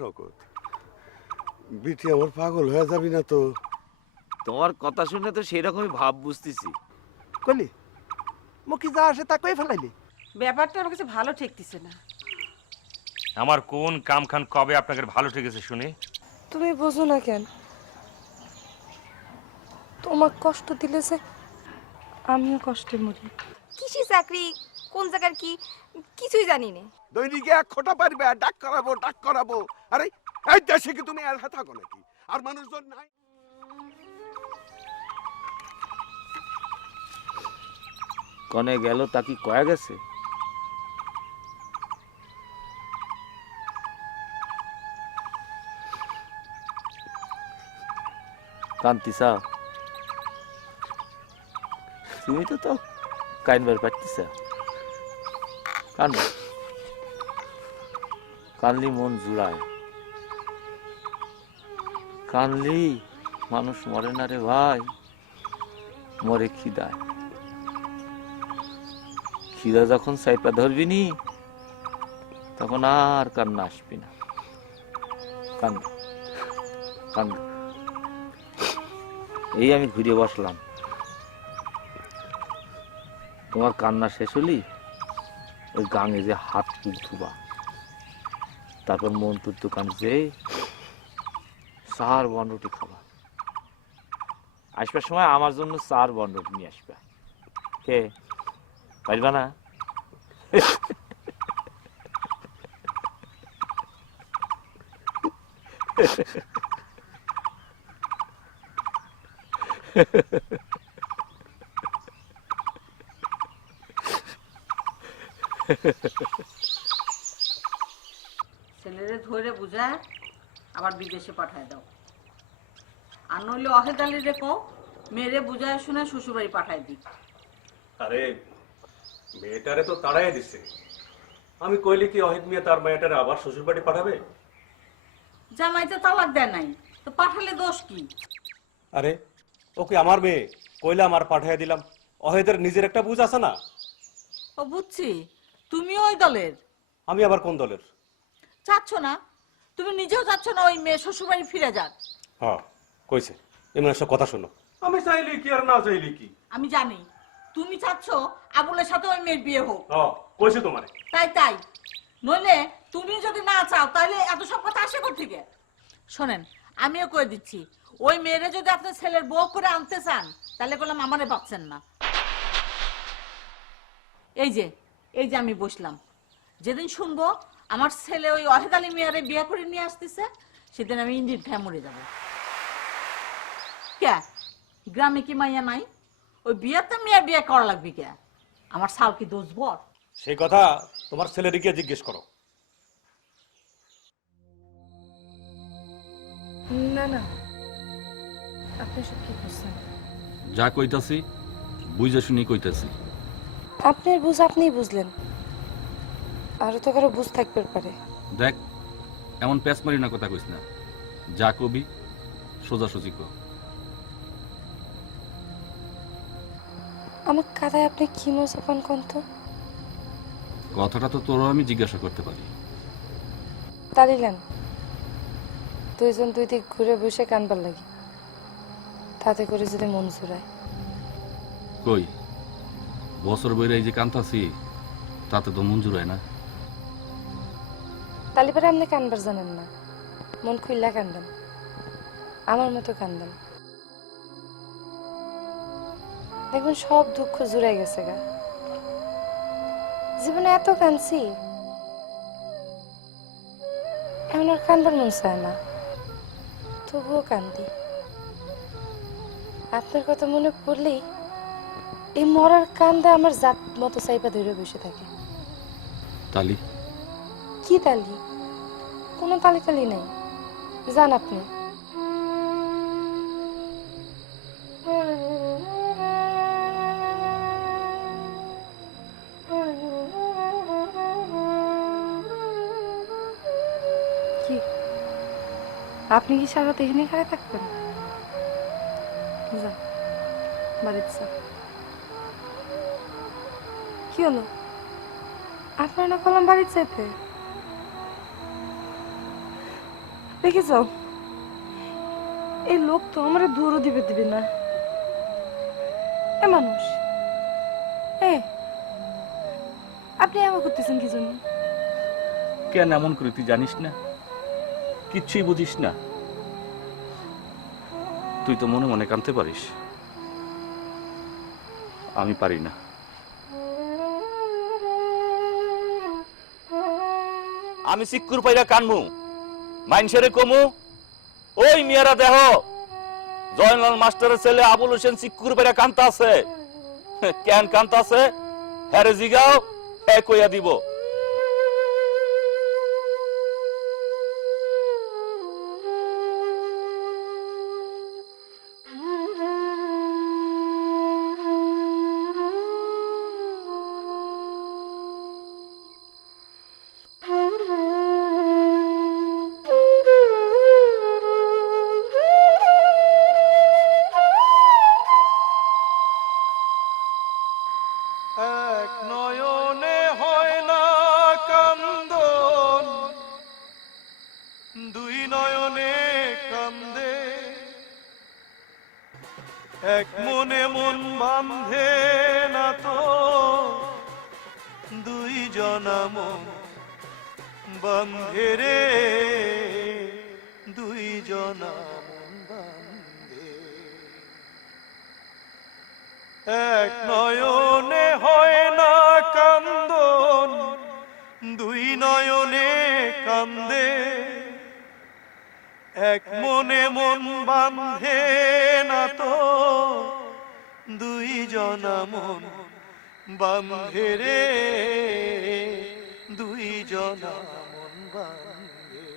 শকত বিটি আমার পাগল হয়ে যাবি না তো? তোমার কথা শুনে তো সেই রকমই ভাব বুঝতেছি। কলি মুখি যা আসে তা কই ফেলাইলি? ব্যাপারটা আমার কাছে ভালো ঠেকতেছে না। আমার কোন কাম খান কবে আপনাদের ভালো ঠেকেছে শুনি? তুমি বোঝো না কেন? তোমার কষ্ট দিলে যে আমিও কষ্টে মরি। কিসি চাকরি, কোন জায়গার কি, কিছুই জানি না। দৈনিকে এক খোটা পারবে, ডাক করাবো। আরে এই দেশে কি তুমি একা থাকো নাকি? আর মানুষজন নাই? কনে গেল তা কি কয়া গেছে? কান্তিসা তুমি তো কাইনবার পাচ্ছিস। কানলি মন জুড়ায়, কানলি মানুষ মরে না রে ভাই, মরে খিদায়। খিদা যখন সাইপা ধরবি নি তখন আর কান্না আসবি না। কান্দ কান্দ। এই আমি ঘুরে বসলাম, তোমার কান্না শেষ হলি ওই গাঙে যে হাত মুখ ধুবা, তারপর মন্টুর দোকান যে চার বনরুটি খাবা। আসবার সময় আমার জন্য চার বনরুটি নিয়ে আসবা। কে পারবা না? ছেলেরে ধরে বুঝা আবার বিদেশে পাঠায় দাও, আর নইলে অহেদালি রেখো মেরে বুঝায় শুনে শ্বশুরবাড়ি পাঠায় দিই। আরে মেয়েটারে তো তাড়াই দিছে, আমি কইলে কি অহিত মিয়া তার মেয়েটারে আবার শ্বশুরবাড়ি পাঠাবে? জামাইতে তালাক দেয় নাই তো পাঠালে দোষ কি? আরে ওকে আমার মেয়ে কইলাম আর পাঠাই দিলাম, অহিতের নিজের একটা বুঝ আছে না? ও বুঝছি, তুমিও ওই দলের। আমি আবার কোন দলের? চাচ্ছ না, তুমি নিজেও চাচ্ছ না ওই মেয়ে শ্বশুরবাড়ি ফিরে যাক। হ্যাঁ কইছে, এমন একটা কথা শোনো, আমি চাইলি কি আর না চাইলি কি? আমি জানি তুমি চাচ্ছ আবুলের সাথে ওই মেয়ের বিয়ে হোক। হ্যাঁ কইছে তোমারে। তাই নইলে তুমি যদি না চাও তাহলে এত সব কথা আসে কোথা থেকে? শোনেন, আমিও কয়ে দিচ্ছি, ওই মেয়েরে যদি আপনার ছেলের বউ করে আনতে চান তাহলে বললাম আমারে পাচ্ছেন না। এই যে আমি বসলাম, যেদিন শুনবো আমার ছেলে ওই অহেদ আলী মেয়ারে বিয়ে করে নিয়ে আসতেছে সেদিন আমি ইন্ডির খায় মরে যাবো। কে গ্রামে কি মাইয়া নাই? ওই বিয়েতে মেয়ের বিয়ে করা লাগবে কে? আমার সাল কি দোষ বর? সেই কথা তোমার ছেলের গিয়ে জিজ্ঞেস করো। না না, আপনি সব কি করছেন? যা কইতাছি বুঝে শুনি কইতাছি। আপনার বুঝ আপনিই বুঝলেন, আরো তো কারো বুঝ থাকতে পারে। দেখ, এমন প্যাঁচ মারি না কথা কইস না। যা কবি সোজাসুজি ক। আমার কাদায় আপনি কি মজা পান কোন তো? কথাটা তো তোরও আমি জিজ্ঞাসা করতে পারি। তালিলেন দুইজন দুই দিক ঘুরে বসে কানবার লাগি, তাতে করে যদি মন জুড়ায়। কই বছর বইরা এই যে কান্তাছি, তাতে তো মন জুড়ায় না। তালিবারে আপনি কানবার জানেন না, মন খুইল্লা কান্দেন, আমার মতো কান্দেন, দেখবেন সব দুঃখ জুড়ে গেছে গা। জীবনে এত কাঁদছি, এমন আর কানবার মন চায় না, তবুও কান্দি। আপনার কথা মনে পড়লেই এই মরার কান্দা আমার জাত মতো চাইপা ধরে বসে থাকে। তালি কি তালি? কোনো তালি তালি নাই, যান আপনি। কি আপনি কি সারা রাত এখানে খাড়া থাকবেন? যান বাড়িতে যান। কি হলো, আপনার না কলম বাড়িতে যেতে? দেখেছ, এই লোক তো আমার দূরও দিবে না। এ মানুষ, আপনি এমন করতেছেন কি জন্য? কেন এমন করে তুই জানিস না? কিচ্ছুই বুঝিস না? তুই তো মনে মনে কানতে পারিস, আমি পারি না। আমি সিক্কুর পাইরা কানমু, মাইনসেরে কমু, ওই মিয়ারা দেহ জয়নাল মাস্টারের ছেলে আবুল হোসেন সিক্কুর পাইরা কান্তা আছে। কেন কান্তা আছে হ্যারে জিগাও, হ্যাঁ কইয়া দিব। এক নয়নে হয় না কান্দন, দুই নয়নে কান্দে, এক মনে মন বান্ধে না তো, দুই জনা মন বান্ধে রে, দুই জনা মন বান্ধে। এক নয়নে হয় না কান্দন, দুই নয়নে কান্দে, এক মনে মন বান্ধে না তো, দুই জনা মন বান্ধে রে, দুই জনা মন বান্ধে।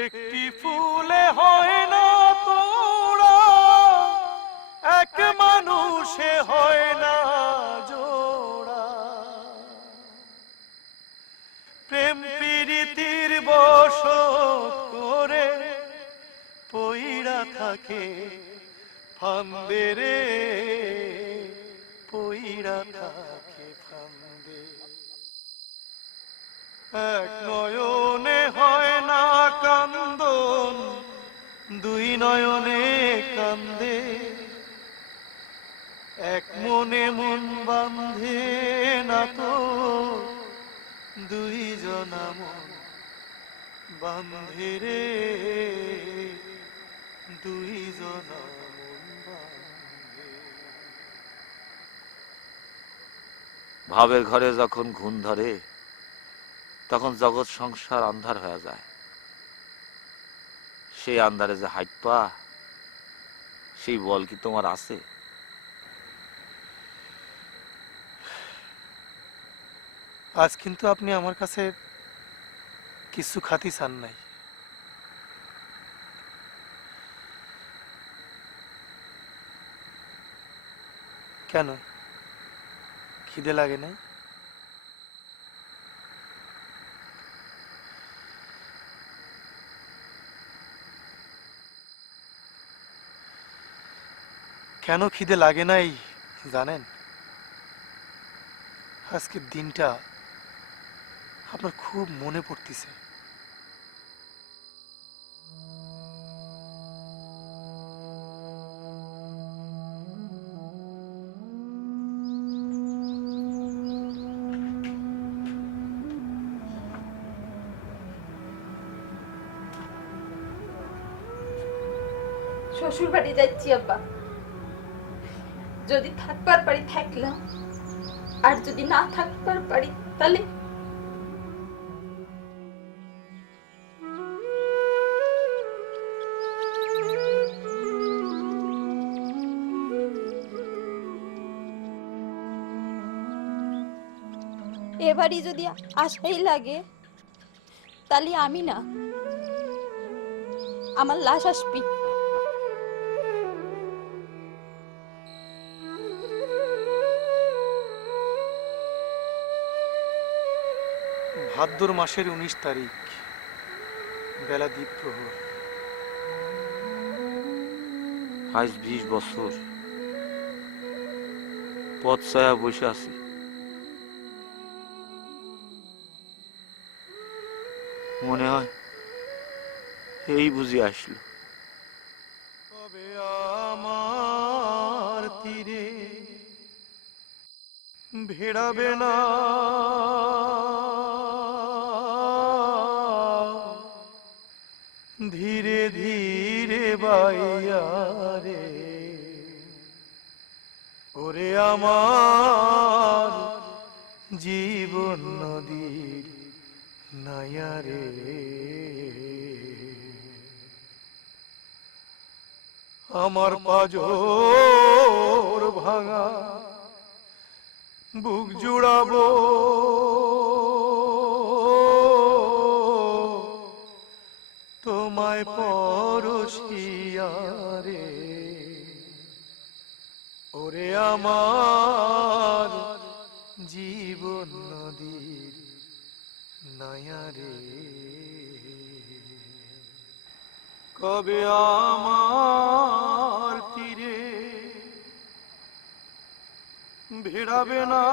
একটি ফুলে হয় না তোড়া, এক মানুষে হয় না জোড়া, প্রেম প্রীতির বশত করে পইড়া থাকে ফান্দে রে, পইড়া থাকে ফান্দে। এক নয়নে হয় না কান্দন, দুই নয়নে কান্দে, এক মনে মন বান্ধে না তো, দুই জনা মন বান্ধে রে, দুই জনা মন বান্ধে। ভাবের ঘরে যখন ঘুণ ধরে, তখন জগৎ সংসার আন্ধার হয়ে যায়। সেই আন্ধারে যে হাইটপা, সেই বল কি তোমার আছে? আজ কিন্তু আপনি আমার কাছে কিছু খাতি চান নাই, কেন খিদে লাগে না? কেন খিদে লাগে নাই জানেন? আজকের দিনটা আপনার খুব মনে পড়তিছে। শ্বশুর বাড়ি যাচ্ছি আব্বা। যদি থাকবার পারি থাকলাম, আর যদি না থাকবার পারি তাহলে এবারই যদি আশাই লাগে তাহলে আমি না, আমার লাশ আসবি। ভাদ্র মাসের 19 তারিখ, বেলা দ্বীপ প্রহর। আজ 20 বছর পথ ছায়া বসে আছি। মনে হয় এই বুঝি আসলো। তবে আমার তীরে ভিড়াবে না ধীরে ধীরে বাইয়া রে, ওরে আমার জীবন নদীর নাইয়া রে। আমার পাজর ভাঙা বুক জুড়াবো তোমায় পরশিয়া রে, ওরে আমার জীবন নদীর নাইয়া রে। কবে আমার তীরে ভিড়াবে না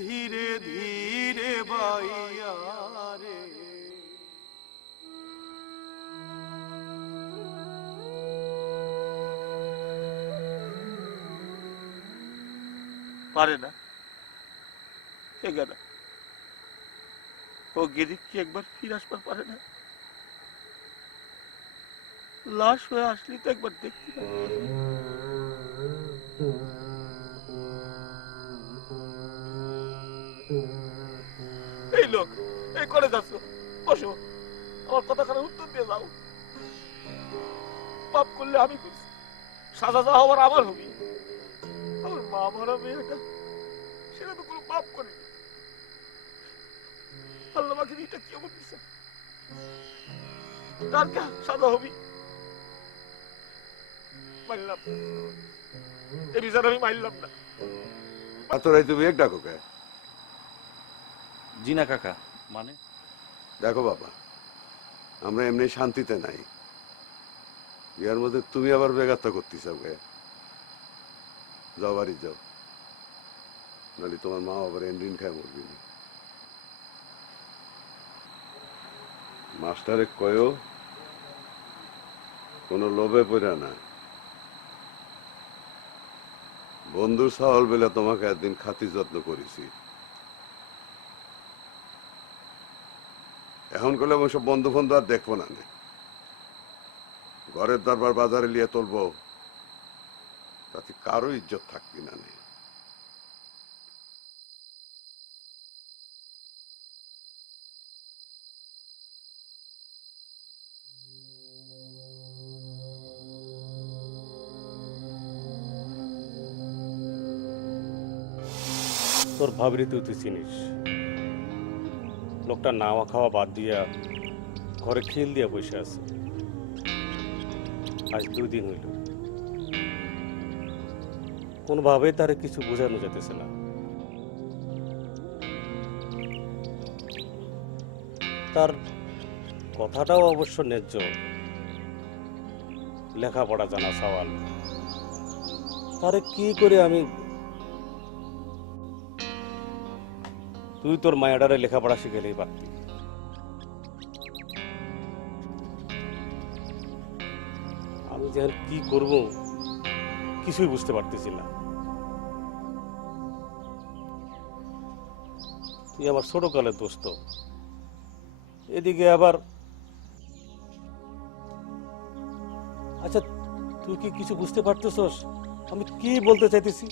ধীরে ধীরে বাইয়া রে। পারে না এগানা ও গিরি কি একবার ফিরে আসবার পারে না? লাশ হয়ে আসলি তো একবার দেখতে পারে। এই লোক এই করে যাচ্ছ, বসো, আমার কথাখানে উত্তর দিয়ে যাও। পাপ করলে আমি করছি, সাজা যা হবার আমার হবি। আমার মা মারা মেয়েটা সেটা তো কোনো পাপ করেনি। আল্লাহ আমাকে এটা কি অমর দিছে, তার কে সাজা হবি? মানলাম এই বিচার আমি মানলাম না। তোরাই তুমি এক ডাকো কে? জি না কাকা। মানে দেখো বাবা, আমরা এমনি শান্তিতে নাই, ইয়ার মধ্যে তুমি আবার বেগাত্তা করতেছ। যাও বাড়ি যাও, নাহলে তোমার মা আবার এন্ডিন খায় মরবি না। মাস্টারে কয়ও কোনো লোভে পড়া না। বন্ধুর সাহল বেলা তোমাকে একদিন খাতি যত্ন করেছি, এখন করলে আমি সব বন্ধু বন্ধু আর দেখবো না। ঘরের দরবার বাজারে লিয়ে তুলবো, তাতে কারো ইজ্জত থাকবি না। তোর ভাবরি তুই চিনিস, লোকটা নাওয়া খাওয়া বাদ দিয়া ঘরে খিল দিয়া বসে আছে। আজ 2 দিন হইল, কোনোভাবে তারে কিছু বোঝানো যেতেছে না। তার কথাটাও অবশ্য ন্যায্য, লেখাপড়া জানা সওয়াল। তারে কি করে আমি, তুই তোর মায়াডারে লেখাপড়া শিখেলেই পারতি। আমি যে আর কি করব কিছুই বুঝতে পারতেছি না। তুই আমার ছোট কালের দোস্ত, এদিকে আবার আচ্ছা তুই কি কিছু বুঝতে পারতেছস আমি কি বলতে চাইতেছি?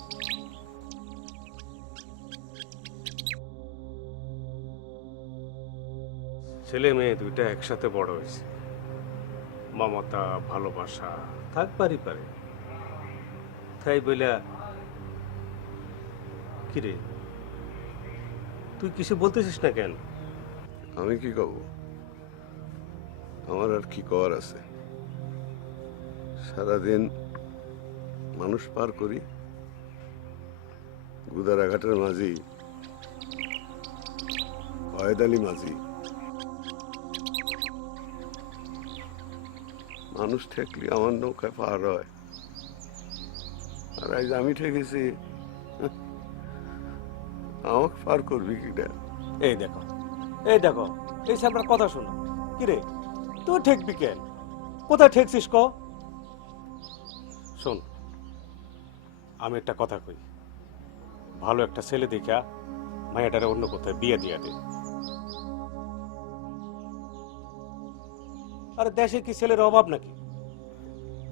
ছেলে মেয়ে দুইটা একসাথে বড় হয়েছে, মমতা ভালোবাসা থাকবারই পারে। তাই বইলা কিরে তুই কিছু বলতেছিস না কেন? আমি কি কব, আমার আর কি করার আছে? সারাদিন মানুষ পার করি, গুদারাঘাটের মাঝি ওয়াহেদ আলী মাঝি মানুষ ঠেকলি আমার নৌকায় পার হয়, আর আজ আমি ঠেকেছি, আমাকে পার করবি কিনা? এই দেখো এই দেখো, এই সামনের কথা শোনো। কিরে তুই ঠেকবি কেন? কোথায় ঠেকছিস ক? শোন, আমি একটা কথা কই, ভালো একটা ছেলে দেখা মায়াটারে অন্য কোথায় বিয়ে দিয়া দে। আরে দেশে কি ছেলের অভাব নাকি?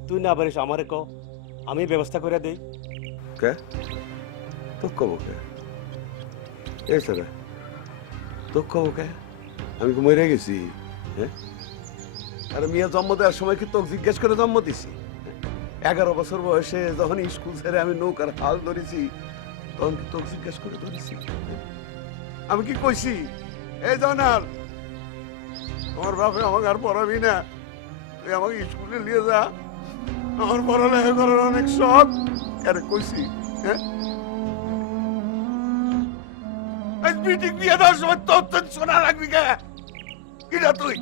তুই না পারিস আমারে ক, আমি ব্যবস্থা করে দেই। কে তো কব কে? এই স্যার তো কব কে? আমি কি মরে গেছি? হ্যাঁ, আরে মিয়া জন্ম দেওয়ার সময় কি তোকে জিজ্ঞেস করে জন্ম দিছি? 11 বছর বয়সে যখন স্কুল ছেড়ে আমি নৌকার হাল ধরেছি তখন কি তোকে জিজ্ঞেস করে ধরেছি? আমি কি কইছি এই জানাল আমার বাপে আমাকে আর পড়াবি না, তুই আমাকে স্কুলে নিয়ে যা, আমার পড়ালেখা করার অনেক শখ, আরে কইছি? হ্যাঁ, আজ মিটিং বিয়ে দেওয়ার সময় তোর শোনা লাগবি কে? কিনা তুই